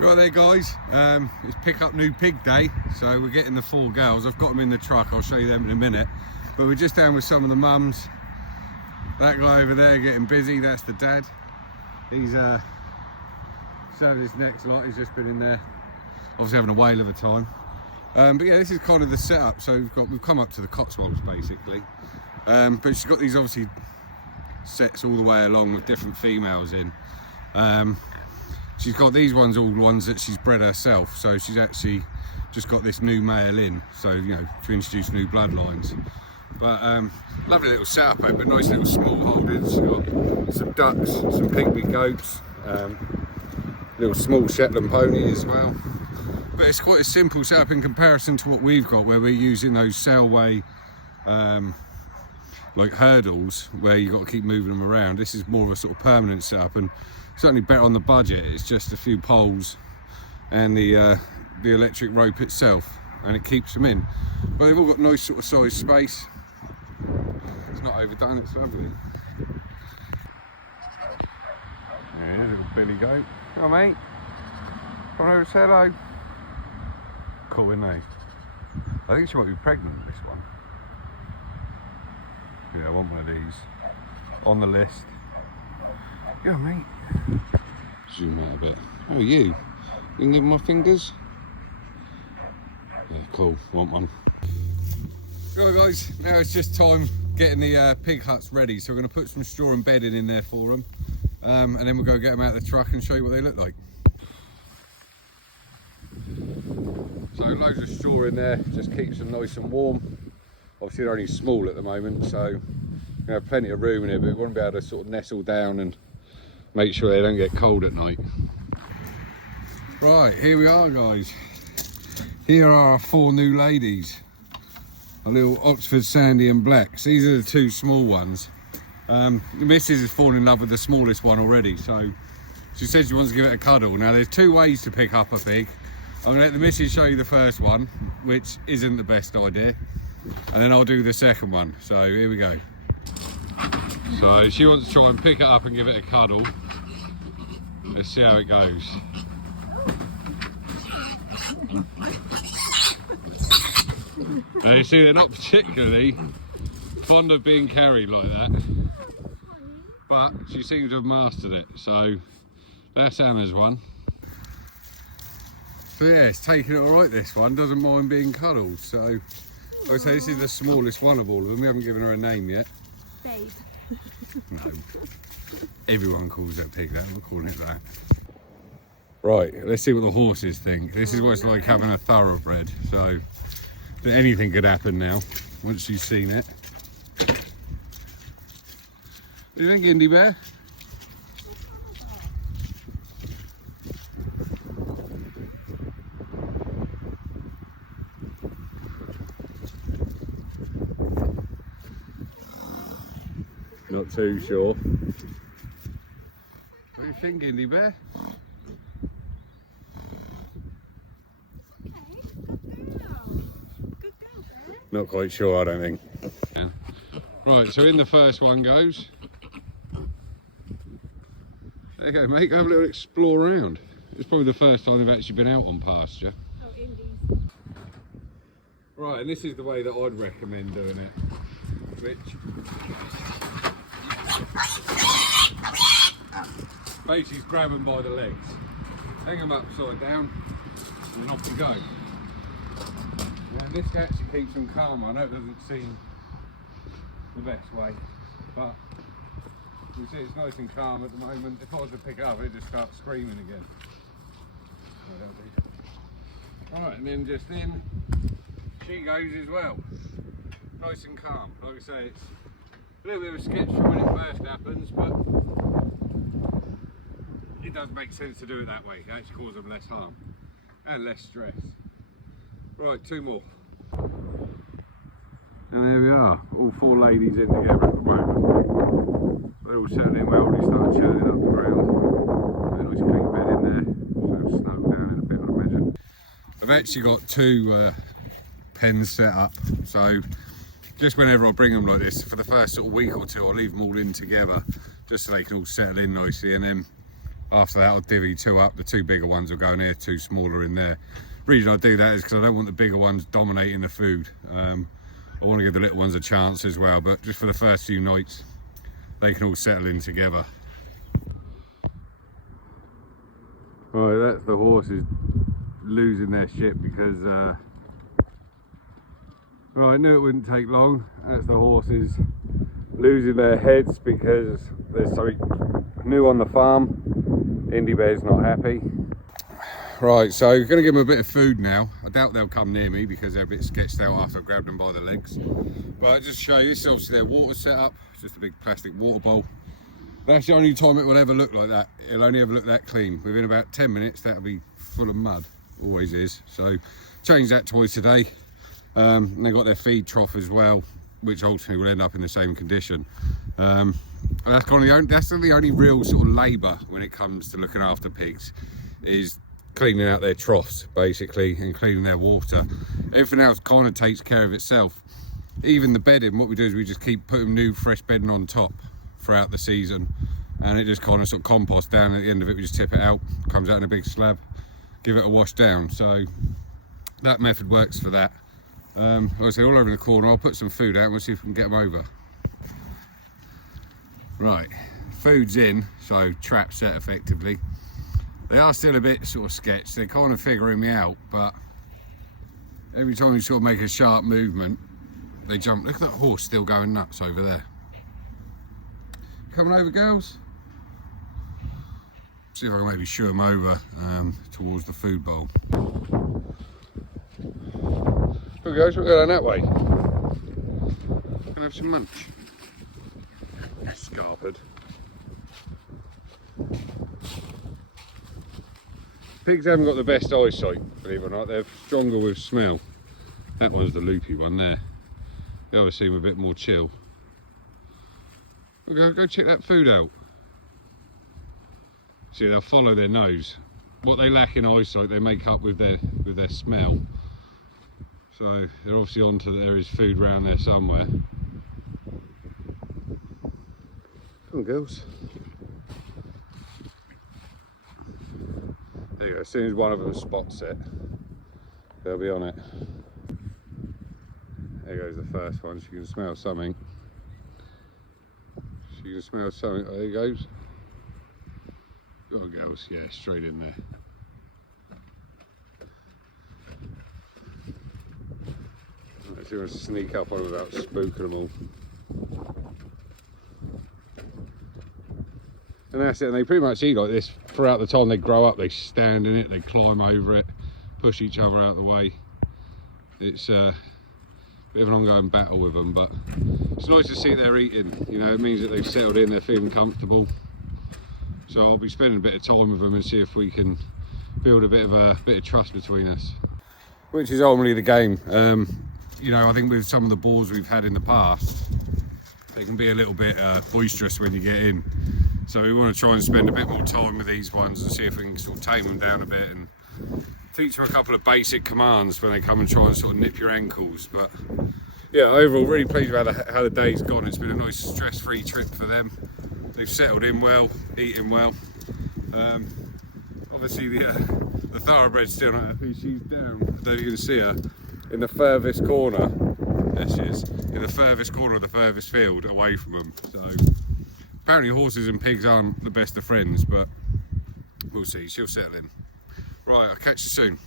Right there guys, it's pick up new pig day, so we're getting the 4 girls. I've got them in the truck, I'll show you them in a minute. But we're just down with some of the mums. That guy over there getting busy, that's the dad. He's serving his next lot, he's just been in there, obviously having a whale of a time. But yeah, this is kind of the setup. So we've come up to the Cotswolds basically. But she's got these obviously sets all the way along with different females in. She's got these ones, all ones that she's bred herself, so she's actually just got this new male in, so you know, to introduce new bloodlines. But lovely little setup, but nice little small holdings. She's got some ducks, some pygmy goats, little small Shetland pony as well. But it's quite a simple setup in comparison to what we've got, where we're using those sailway like hurdles, where you've got to keep moving them around. This is more of a sort of permanent setup, and certainly better on the budget. It's just a few poles and the electric rope itself, and it keeps them in. But they've all got nice sort of size space. It's not overdone, it's lovely. Yeah, there's a little Billy goat. Hello mate. Come over to say hello. Cool, isn't they? I think she might be pregnant, this one. Yeah, I want one of these on the list. Yeah, mate. Zoom out a bit. How are you? You can give me my fingers? Yeah, cool. Want one. Right, guys. Now it's just time getting the pig huts ready. So we're going to put some straw and bedding in there for them, and then we'll go get them out of the truck and show you what they look like. So loads of straw in there, just keeps them nice and warm. Obviously they're only small at the moment, so we have plenty of room in here, but we want to be able to sort of nestle down and make sure they don't get cold at night. Right, here we are guys. Here are our 4 new ladies. Our little Oxford Sandy and Blacks. These are the 2 small ones. The missus has fallen in love with the smallest one already, so she said she wants to give it a cuddle. Now there's 2 ways to pick up a pig. I'm going to let the missus show you the first one, which isn't the best idea, and then I'll do the second one. So here we go. So she wants to try and pick it up and give it a cuddle. Let's see how it goes. Now you see, they're not particularly fond of being carried like that, but she seems to have mastered it. So that's Anna's one. So yeah, it's taking it all right, this one. Doesn't mind being cuddled. So I would say this is the smallest one of all of them. We haven't given her a name yet. Babe. No. Everyone calls that pig that. I'm not calling it that. Right, let's see what the horses think. This is what it's like having a thoroughbred. So anything could happen now once you've seen it. What do you think, Indy Bear? Not too sure. What do you think, Indy Bear? Not quite sure, I don't think. Yeah. Right, so in the first one goes. There you go, mate, go have a little explore around. It's probably the first time they've actually been out on pasture. Oh, Indies. Right, and this is the way that I'd recommend doing it. Which basically grab them by the legs, hang them upside down, and then off you go. And this actually keeps them calm. I know it doesn't seem the best way, but you see it's nice and calm at the moment. If I was to pick it up, it'd just start screaming again. Alright, and then just in, she goes as well. Nice and calm. Like I say, it's a little bit of a sketch from when it first happens, but it does make sense to do it that way. It actually causes them less harm and less stress. Right, 2 more. And there we are, all 4 ladies in together at the moment. They're all settling well, already started churning up the ground. A nice clean bed in there, so it'll snuggle down in a bit, I imagine. I've actually got 2 pens set up, so just whenever I bring them like this, for the first sort of week or 2, I'll leave them all in together, just so they can all settle in nicely, and then After that, I'll divvy 2 up. The 2 bigger ones will go in there, 2 smaller in there. The reason I do that is because I don't want the bigger ones dominating the food. I want to give the little ones a chance as well, but just for the first few nights, they can all settle in together. Right, that's the horses losing their shit because right, I knew it wouldn't take long. That's the horses losing their heads because there's something new on the farm. Indy Bear's not happy. Right, so I'm going to give them a bit of food now. I doubt they'll come near me because they're a bit sketched out after I grabbed them by the legs. But just to show you, this is obviously their water setup. It's just a big plastic water bowl. That's the only time it will ever look like that. It'll only ever look that clean. Within about 10 minutes, that'll be full of mud. Always is. So, changed that toy today. And they got their feed trough as well, which ultimately will end up in the same condition. That's the only real sort of labour when it comes to looking after pigs, is cleaning out their troughs basically and cleaning their water. Everything else kind of takes care of itself. Even the bedding, what we do is we just keep putting new fresh bedding on top throughout the season, and it just kind of sort of composts down. At the end of it, we just tip it out, comes out in a big slab, give it a wash down. So that method works for that. Obviously all over in the corner, I'll put some food out and we'll see if we can get them over. Right, food's in, so trap set effectively. They are still a bit sort of sketched. They're kind of figuring me out, but every time you sort of make a sharp movement, they jump. Look at that horse still going nuts over there. Coming over, girls? See if I can maybe shoo them over towards the food bowl. Look guys, we're going that way. Gonna have some lunch. Scarpered. Pigs haven't got the best eyesight, believe it or not. They're stronger with smell. That one's the loopy one there. The others seem a bit more chill. We'll go check that food out. See, they'll follow their nose. What they lack in eyesight, they make up with their smell. So they're obviously onto that there is food around there somewhere. Come on, girls. There you go. As soon as one of them spots it, they'll be on it. There goes the first one. She can smell something. She can smell something. Oh, there he goes. Go on, girls. Yeah, straight in there. Right, so you want to sneak up on them without spooking them all. And that's it, and they pretty much eat like this throughout the time they grow up. They stand in it, they climb over it, push each other out of the way. It's a bit of an ongoing battle with them, but it's nice to see they're eating. You know, it means that they've settled in, they're feeling comfortable. So I'll be spending a bit of time with them and see if we can build a bit of trust between us. Which is ultimately the game. You know, I think with some of the boars we've had in the past, they can be a little bit boisterous when you get in. So we want to try and spend a bit more time with these ones and see if we can sort of tame them down a bit and teach them a couple of basic commands when they come and try and sort of nip your ankles. But yeah, overall really pleased with how the day's gone. It's been a nice stress-free trip for them. They've settled in well, eating well. Obviously the thoroughbred's still not happy. She's down, I don't know if you can see her, in the furthest corner. There she is, in the furthest corner of the furthest field away from them. So apparently horses and pigs aren't the best of friends, but we'll see. She'll settle in. Right, I'll catch you soon.